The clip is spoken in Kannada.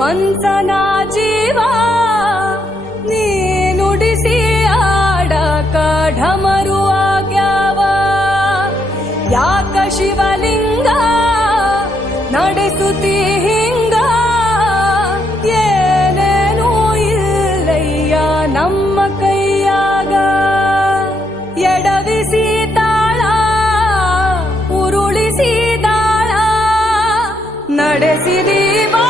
ಮನ್ಸನ ಜೀವ ನೀ ನುಡಿಸಿ ಆಡಕ ಢಮರು ಆಗ್ಯಾವ ಯಾಕ ಶಿವಲಿಂಗ ನಡೆಸುತ್ತಿ ಹಿಂಗ ಏನೇನೂ ಇಲ್ಲಯ್ಯ ನಮ್ಮ ಕೈಯಾಗ ಎಡವಿಸಿ ತಾಳ ಉರುಳಿಸಿ ದಾಳ ನಡೆಸಿದಿ ಬಾ